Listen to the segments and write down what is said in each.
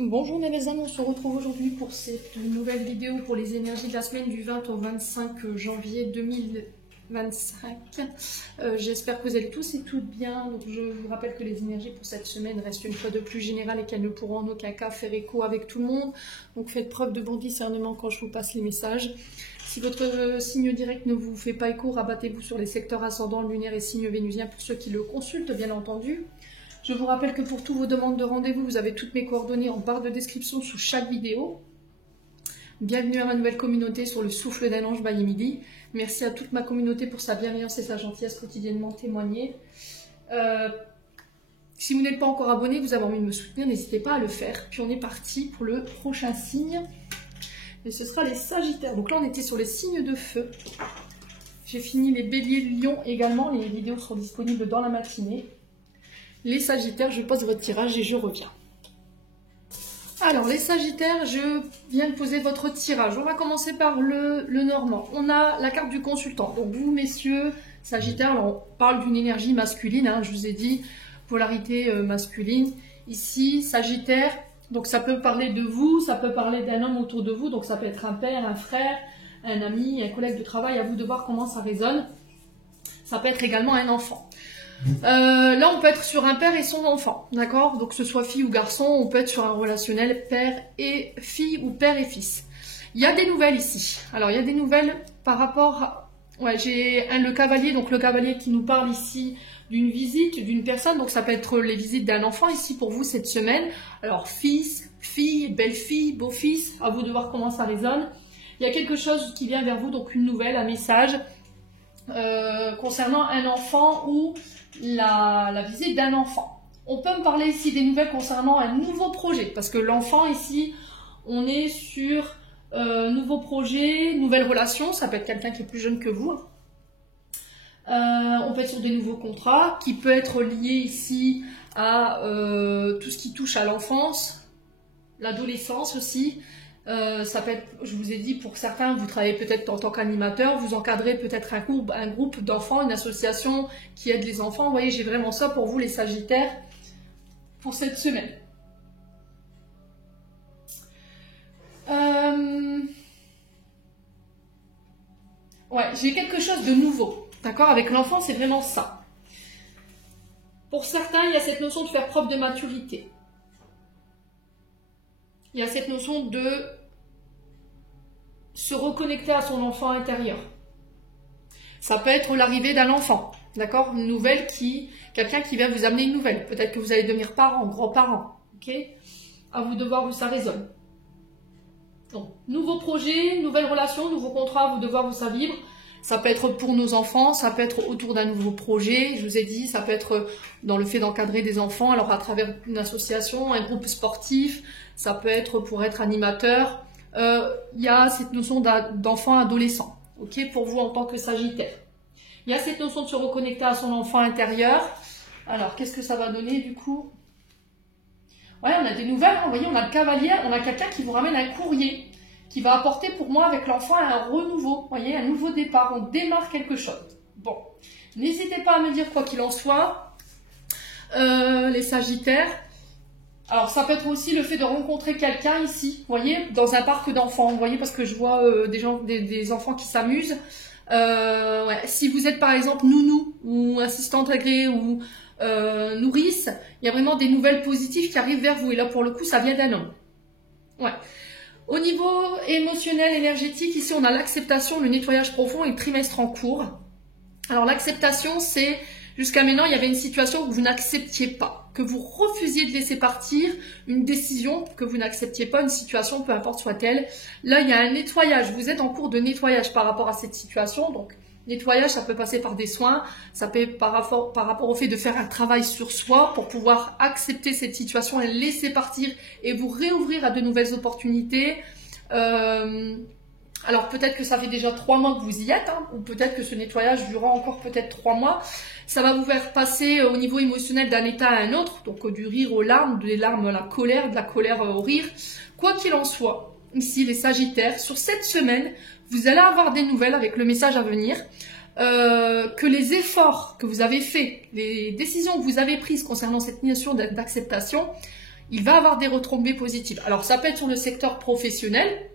Bonjour mes amis, on se retrouve aujourd'hui pour cette nouvelle vidéo pour les énergies de la semaine du 20 au 25 janvier 2025. J'espère que vous allez tous et toutes bien. Donc, je vous rappelle que les énergies pour cette semaine restent une fois de plus générales et qu'elles ne pourront en aucun cas faire écho avec tout le monde. Donc faites preuve de bon discernement quand je vous passe les messages. Si votre signe direct ne vous fait pas écho, rabattez-vous sur les secteurs ascendants, lunaire et signe vénusien pour ceux qui le consultent, bien entendu. Je vous rappelle que pour toutes vos demandes de rendez-vous, vous avez toutes mes coordonnées en barre de description sous chaque vidéo. Bienvenue à ma nouvelle communauté sur le souffle d'un ange by Emily. Merci à toute ma communauté pour sa bienveillance et sa gentillesse quotidiennement témoignée. Si vous n'êtes pas encore abonné, vous avez envie de me soutenir, n'hésitez pas à le faire. Puis on est parti pour le prochain signe. Et ce sera les Sagittaires. Donc là, on était sur les signes de feu. J'ai fini les Béliers, Lions également. Les vidéos seront disponibles dans la matinée. Les Sagittaires, je pose votre tirage et je reviens. Alors, les Sagittaires, je viens de poser votre tirage. On va commencer par le normand. On a la carte du consultant. Donc, vous, messieurs Sagittaires, alors, on parle d'une énergie masculine. Hein, je vous ai dit, polarité masculine. Ici, Sagittaire, donc ça peut parler de vous, ça peut parler d'un homme autour de vous. Donc, ça peut être un père, un frère, un ami, un collègue de travail. À vous de voir comment ça résonne. Ça peut être également un enfant. Là, on peut être sur un père et son enfant, d'accord? Donc, que ce soit fille ou garçon, on peut être sur un relationnel père et fille ou père et fils. Il y a des nouvelles ici. Alors, il y a des nouvelles par rapport à... Ouais, j'ai le cavalier, donc le cavalier qui nous parle ici d'une visite, d'une personne. Donc, ça peut être les visites d'un enfant ici pour vous cette semaine. Alors, fils, fille, belle-fille, beau-fils, à vous de voir comment ça résonne. Il y a quelque chose qui vient vers vous, donc une nouvelle, un message concernant un enfant ou la visite d'un enfant. On peut me parler ici des nouvelles concernant un nouveau projet, parce que l'enfant ici, on est sur nouveau projet, nouvelle relation, ça peut être quelqu'un qui est plus jeune que vous. On peut être sur des nouveaux contrats, qui peut être lié ici à tout ce qui touche à l'enfance, l'adolescence aussi. Ça peut être, je vous ai dit, pour certains, vous travaillez peut-être en tant qu'animateur, vous encadrez peut-être un groupe d'enfants, une association qui aide les enfants. Vous voyez, j'ai vraiment ça pour vous, les Sagittaires, pour cette semaine. Ouais, j'ai quelque chose de nouveau, d'accord? Avec l'enfant, c'est vraiment ça. Pour certains, il y a cette notion de faire preuve de maturité. Il y a cette notion de se reconnecter à son enfant intérieur. Ça peut être l'arrivée d'un enfant, d'accord? Une nouvelle quelqu'un qui vient vous amener une nouvelle. Peut-être que vous allez devenir parents, grands-parents, ok? À vous de voir où ça résonne. Donc, nouveau projet, nouvelle relation, nouveau contrat, à vous de voir où ça vibre. Ça peut être pour nos enfants, ça peut être autour d'un nouveau projet, je vous ai dit, ça peut être dans le fait d'encadrer des enfants, alors à travers une association, un groupe sportif, ça peut être pour être animateur. Il y a cette notion d'enfant adolescent, ok, pour vous en tant que Sagittaire. Il y a cette notion de se reconnecter à son enfant intérieur. Alors, qu'est-ce que ça va donner du coup? Ouais, on a des nouvelles, hein, vous voyez, on a le cavalier, on a quelqu'un qui vous ramène un courrier, qui va apporter pour moi avec l'enfant un renouveau, vous voyez, un nouveau départ, on démarre quelque chose. Bon, n'hésitez pas à me dire quoi qu'il en soit, les Sagittaires. Alors, ça peut être aussi le fait de rencontrer quelqu'un ici, vous voyez, dans un parc d'enfants, vous voyez, parce que je vois des enfants qui s'amusent. Ouais, si vous êtes par exemple nounou, ou assistante agréée, ou nourrice, il y a vraiment des nouvelles positives qui arrivent vers vous. Et là, pour le coup, ça vient d'un homme. Ouais. Au niveau émotionnel, énergétique, ici, on a l'acceptation, le nettoyage profond et le trimestre en cours. Alors, l'acceptation, c'est... Jusqu'à maintenant, il y avait une situation que vous n'acceptiez pas, que vous refusiez de laisser partir, une décision que vous n'acceptiez pas, une situation, peu importe soit-elle. Là, il y a un nettoyage. Vous êtes en cours de nettoyage par rapport à cette situation. Donc, nettoyage, ça peut passer par des soins, ça peut par rapport au fait de faire un travail sur soi pour pouvoir accepter cette situation et laisser partir et vous réouvrir à de nouvelles opportunités. Alors peut-être que ça fait déjà 3 mois que vous y êtes, hein, ou peut-être que ce nettoyage durera encore peut-être 3 mois. Ça va vous faire passer au niveau émotionnel d'un état à un autre, donc du rire aux larmes, des larmes à la colère, de la colère au rire. Quoi qu'il en soit, ici les Sagittaires, sur cette semaine, vous allez avoir des nouvelles avec le message à venir, que les efforts que vous avez faits, les décisions que vous avez prises concernant cette notion d'acceptation, il va avoir des retombées positives. Alors, ça peut être sur le secteur professionnel,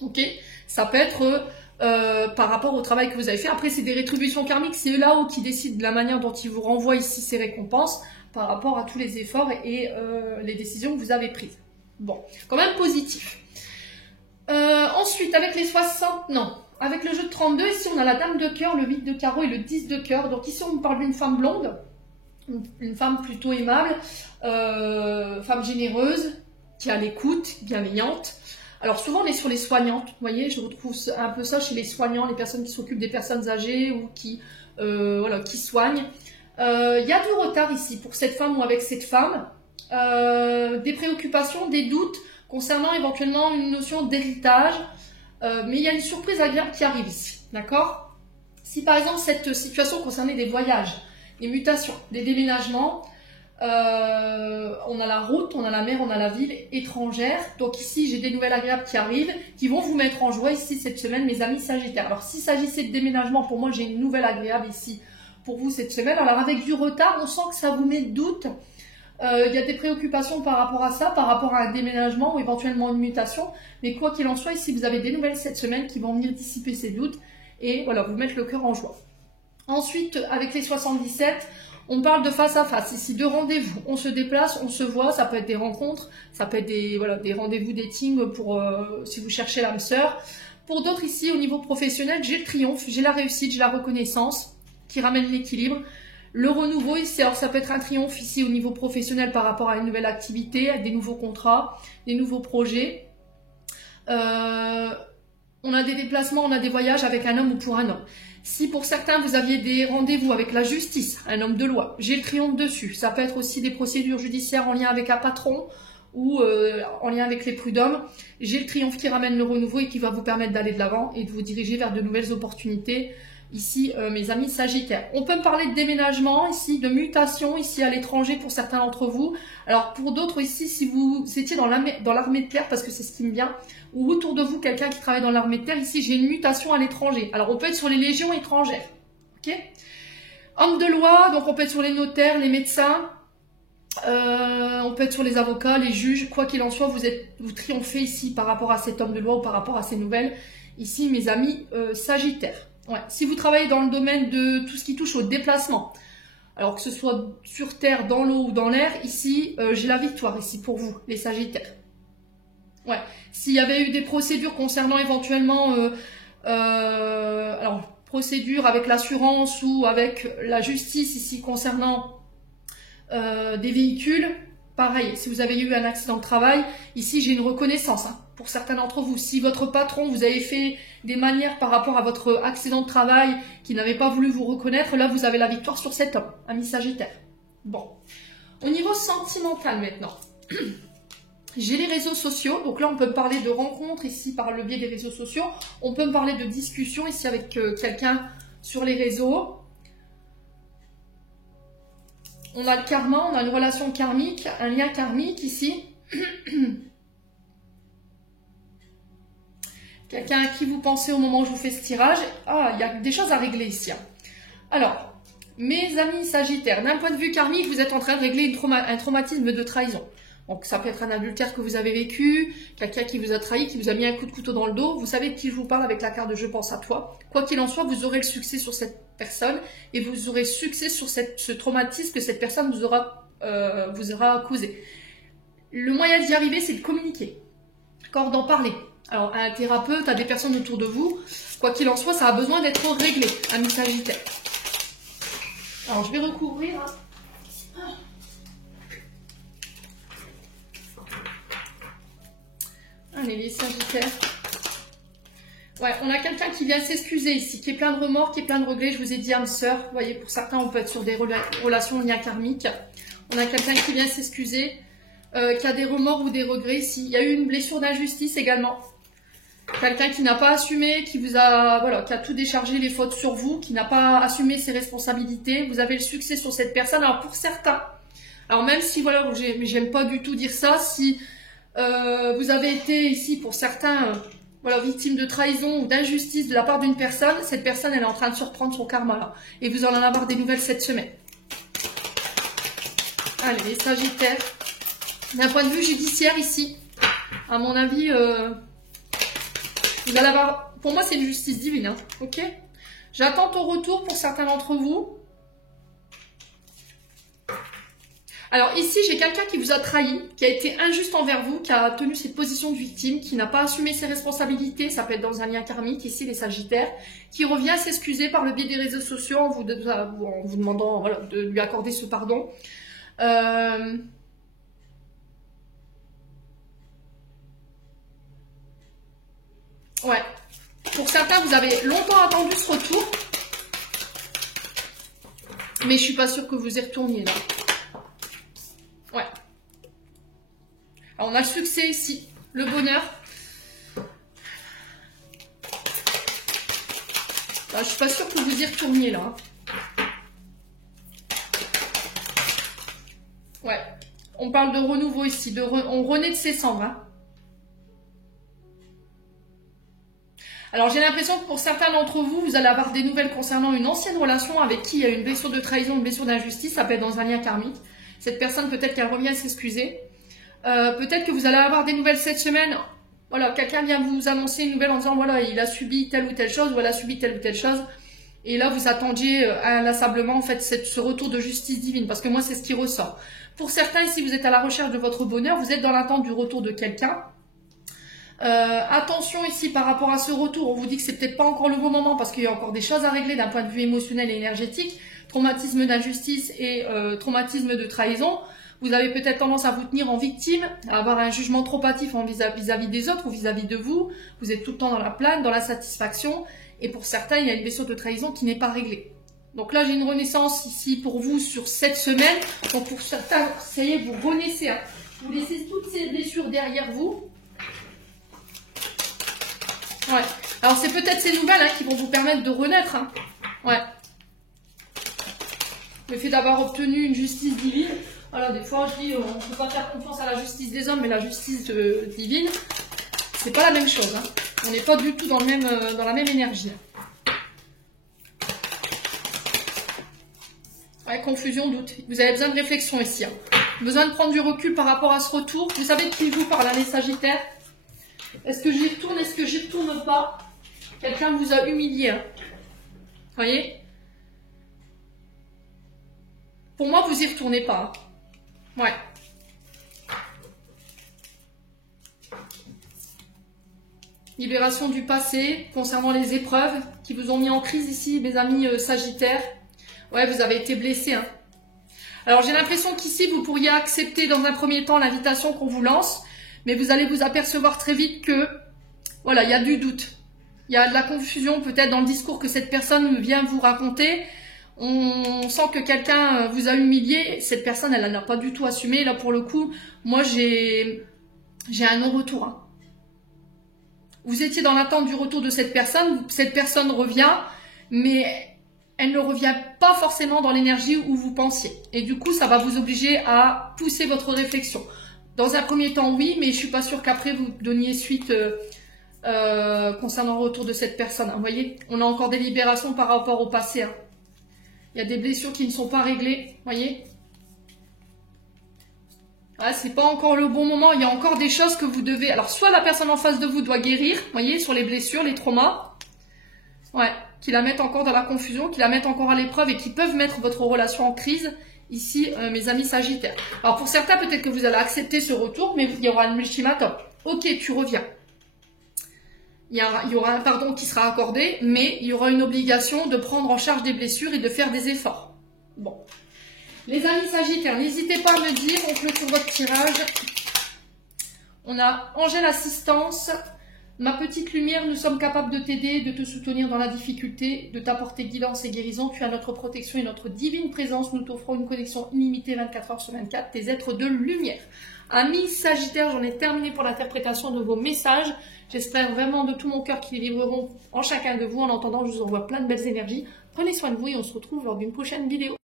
ok? Ça peut être par rapport au travail que vous avez fait. Après, c'est des rétributions karmiques, c'est là-haut qui décide de la manière dont il vous renvoie ici ces récompenses par rapport à tous les efforts et les décisions que vous avez prises. Bon, quand même positif. Ensuite, avec les 60, non. Avec le jeu de 32, ici on a la dame de cœur, le 8 de carreau et le 10 de cœur. Donc ici on parle d'une femme blonde, une femme plutôt aimable, femme généreuse, qui a l'écoute, bienveillante. Alors souvent on est sur les soignantes, vous voyez, je retrouve un peu ça chez les soignants, les personnes qui s'occupent des personnes âgées ou qui, voilà, qui soignent. Il y a du retard ici pour cette femme ou avec cette femme, des préoccupations, des doutes concernant éventuellement une notion d'héritage, mais il y a une surprise agréable qui arrive ici, d'accord? Si par exemple cette situation concernait des voyages, des mutations, des déménagements, on a la route, on a la mer, on a la ville étrangère, donc ici j'ai des nouvelles agréables qui arrivent, qui vont vous mettre en joie ici cette semaine, mes amis Sagittaires. Alors s'il s'agissait de déménagement, pour moi j'ai une nouvelle agréable ici pour vous cette semaine. Alors avec du retard, on sent que ça vous met de doute. Il y a des préoccupations par rapport à ça, par rapport à un déménagement ou éventuellement une mutation. Mais quoi qu'il en soit, ici vous avez des nouvelles cette semaine qui vont venir dissiper ces doutes et voilà, vous mettre le cœur en joie. Ensuite, avec les 77, on parle de face à face, ici de rendez-vous. On se déplace, on se voit, ça peut être des rencontres, ça peut être des, voilà, des rendez-vous dating pour si vous cherchez l'âme sœur. Pour d'autres ici, au niveau professionnel, j'ai le triomphe, j'ai la réussite, j'ai la reconnaissance qui ramène l'équilibre. Le renouveau ici, alors ça peut être un triomphe ici au niveau professionnel par rapport à une nouvelle activité, à des nouveaux contrats, des nouveaux projets. On a des déplacements, on a des voyages avec un homme ou pour un homme. Si pour certains vous aviez des rendez-vous avec la justice, un homme de loi, j'ai le triomphe dessus. Ça peut être aussi des procédures judiciaires en lien avec un patron ou en lien avec les prud'hommes. J'ai le triomphe qui ramène le renouveau et qui va vous permettre d'aller de l'avant et de vous diriger vers de nouvelles opportunités. Ici, mes amis Sagittaires. On peut me parler de déménagement, ici, de mutation, ici à l'étranger pour certains d'entre vous. Alors pour d'autres ici, si vous étiez dans l'armée de terre, parce que c'est ce qui me vient, ou autour de vous quelqu'un qui travaille dans l'armée de terre, ici j'ai une mutation à l'étranger. Alors on peut être sur les légions étrangères. Ok? Homme de loi, donc on peut être sur les notaires, les médecins, on peut être sur les avocats, les juges, quoi qu'il en soit, vous triomphez ici par rapport à cet homme de loi ou par rapport à ces nouvelles. Ici, mes amis Sagittaires. Ouais. Si vous travaillez dans le domaine de tout ce qui touche au déplacement, alors que ce soit sur terre, dans l'eau ou dans l'air, ici, j'ai la victoire ici pour vous, les Sagittaires. Ouais. S'il y avait eu des procédures concernant éventuellement, alors procédures avec l'assurance ou avec la justice ici concernant des véhicules, pareil. Si vous avez eu un accident de travail, ici j'ai une reconnaissance. Hein. Pour certains d'entre vous, si votre patron vous avez fait des manières par rapport à votre accident de travail qui n'avait pas voulu vous reconnaître, là vous avez la victoire sur cet homme, ami Sagittaire. Bon, au niveau sentimental maintenant, j'ai les réseaux sociaux, donc là on peut me parler de rencontres ici par le biais des réseaux sociaux, on peut me parler de discussions ici avec quelqu'un sur les réseaux. On a le karma, on a une relation karmique, un lien karmique ici. Quelqu'un à qui vous pensez au moment où je vous fais ce tirage. Ah, il y a des choses à régler ici. Hein. Alors, mes amis Sagittaires, d'un point de vue karmique, vous êtes en train de régler un traumatisme de trahison. Donc, ça peut être un adultère que vous avez vécu, quelqu'un qui vous a trahi, qui vous a mis un coup de couteau dans le dos. Vous savez de qui je vous parle avec la carte de je pense à toi. Quoi qu'il en soit, vous aurez le succès sur cette personne et vous aurez succès sur ce traumatisme que cette personne vous aura causé. Le moyen d'y arriver, c'est de communiquer. D'accord, d'en parler. Alors, à un thérapeute, à des personnes autour de vous, quoi qu'il en soit, ça a besoin d'être réglé, ami Sagittaire. Alors, je vais recouvrir. Hein. Allez, les Sagittaires. Ouais, on a quelqu'un qui vient s'excuser ici, qui est plein de remords, qui est plein de regrets. Je vous ai dit âme sœur. Vous voyez, pour certains, on peut être sur des relations liées karmiques. On a quelqu'un qui vient s'excuser, qui a des remords ou des regrets ici. Il y a eu une blessure d'injustice également. Quelqu'un qui n'a pas assumé, qui vous a, voilà, qui a tout déchargé les fautes sur vous, qui n'a pas assumé ses responsabilités. Vous avez le succès sur cette personne. Alors pour certains, alors même si voilà, j'aime pas du tout dire ça, si vous avez été ici pour certains, voilà, victime de trahison ou d'injustice de la part d'une personne, cette personne elle est en train de surprendre son karma là, et vous allez en avoir des nouvelles cette semaine. Allez les Sagittaires, D'un point de vue judiciaire ici, à mon avis, vous allez avoir... Pour moi, c'est une justice divine, hein, ok? J'attends ton retour pour certains d'entre vous. Alors ici, j'ai quelqu'un qui vous a trahi, qui a été injuste envers vous, qui a tenu cette position de victime, qui n'a pas assumé ses responsabilités, ça peut être dans un lien karmique, ici les Sagittaires, qui revient s'excuser par le biais des réseaux sociaux en vous demandant voilà, de lui accorder ce pardon. Ouais. Pour certains, vous avez longtemps attendu ce retour, mais je suis pas sûre que vous y retourniez là. Ouais. Alors, on a le succès ici, le bonheur. Alors, je suis pas sûre que vous y retourniez là. Ouais. On parle de renouveau ici, on renaît de ses cendres. Hein. Alors j'ai l'impression que pour certains d'entre vous, vous allez avoir des nouvelles concernant une ancienne relation avec qui il y a une blessure de trahison, une blessure d'injustice, ça peut être dans un lien karmique. Cette personne, peut-être qu'elle revient s'excuser. Peut-être que vous allez avoir des nouvelles cette semaine. Voilà, quelqu'un vient vous annoncer une nouvelle en disant, voilà, il a subi telle ou telle chose, ou elle a subi telle ou telle chose. Et là, vous attendiez inlassablement, en fait, ce retour de justice divine, parce que moi, c'est ce qui ressort. Pour certains, ici, vous êtes à la recherche de votre bonheur, vous êtes dans l'attente du retour de quelqu'un. Attention ici par rapport à ce retour, on vous dit que c'est peut-être pas encore le bon moment parce qu'il y a encore des choses à régler d'un point de vue émotionnel et énergétique, traumatisme d'injustice et traumatisme de trahison. Vous avez peut-être tendance à vous tenir en victime, à avoir un jugement trop hâtif vis-à-vis des autres ou vis-à-vis de vous. Vous êtes tout le temps dans la plainte, dans la satisfaction et pour certains, il y a une blessure de trahison qui n'est pas réglée. Donc là, j'ai une renaissance ici pour vous sur cette semaine. Donc pour certains, ça y est, vous renaissez. Hein. Vous laissez toutes ces blessures derrière vous. Ouais. Alors c'est peut-être ces nouvelles hein, qui vont vous permettre de renaître. Hein. Ouais. Le fait d'avoir obtenu une justice divine. Voilà, des fois je dis on ne peut pas faire confiance à la justice des hommes, mais la justice divine, c'est pas la même chose. Hein. On n'est pas du tout dans la même énergie. Ouais, confusion, doute. Vous avez besoin de réflexion ici. Hein. Besoin de prendre du recul par rapport à ce retour. Vous savez qui vous parle, les Sagittaires. Est-ce que j'y retourne, est-ce que j'y retourne pas? Quelqu'un vous a humilié. Hein. Voyez? Pour moi, vous y retournez pas. Hein. Ouais. Libération du passé concernant les épreuves qui vous ont mis en crise ici, mes amis Sagittaires. Ouais, vous avez été blessés. Hein. Alors, j'ai l'impression qu'ici, vous pourriez accepter dans un premier temps l'invitation qu'on vous lance. Mais vous allez vous apercevoir très vite que, voilà, il y a du doute. Il y a de la confusion peut-être dans le discours que cette personne vient vous raconter. On sent que quelqu'un vous a humilié. Cette personne, elle n'a pas du tout assumé. Là, pour le coup, moi, j'ai un non-retour. Hein. Vous étiez dans l'attente du retour de cette personne. Cette personne revient, mais elle ne revient pas forcément dans l'énergie où vous pensiez. Et du coup, ça va vous obliger à pousser votre réflexion. Dans un premier temps, oui, mais je suis pas sûre qu'après vous donniez suite concernant le retour de cette personne. Vous voyez, on a encore des libérations par rapport au passé. Hein. Il y a des blessures qui ne sont pas réglées. Vous voyez, ouais, c'est pas encore le bon moment. Il y a encore des choses que vous devez... Alors, soit la personne en face de vous doit guérir, vous voyez, sur les blessures, les traumas. Ouais, qui la mettent encore dans la confusion, qui la mettent encore à l'épreuve et qui peuvent mettre votre relation en crise. Ici, mes amis Sagittaires. Alors, pour certains, peut-être que vous allez accepter ce retour, mais il y aura un ultimatum. Ok, tu reviens. Il y aura un pardon qui sera accordé, mais il y aura une obligation de prendre en charge des blessures et de faire des efforts. Bon. Les amis Sagittaires, n'hésitez pas à me dire, on clôture votre tirage. On a Angèle Assistance. Ma petite lumière, nous sommes capables de t'aider, de te soutenir dans la difficulté, de t'apporter guidance et guérison. Tu as notre protection et notre divine présence. Nous t'offrons une connexion illimitée 24 heures sur 24, tes êtres de lumière. Amis Sagittaires, j'en ai terminé pour l'interprétation de vos messages. J'espère vraiment de tout mon cœur qu'ils vibreront en chacun de vous. En entendant, je vous envoie plein de belles énergies. Prenez soin de vous et on se retrouve lors d'une prochaine vidéo.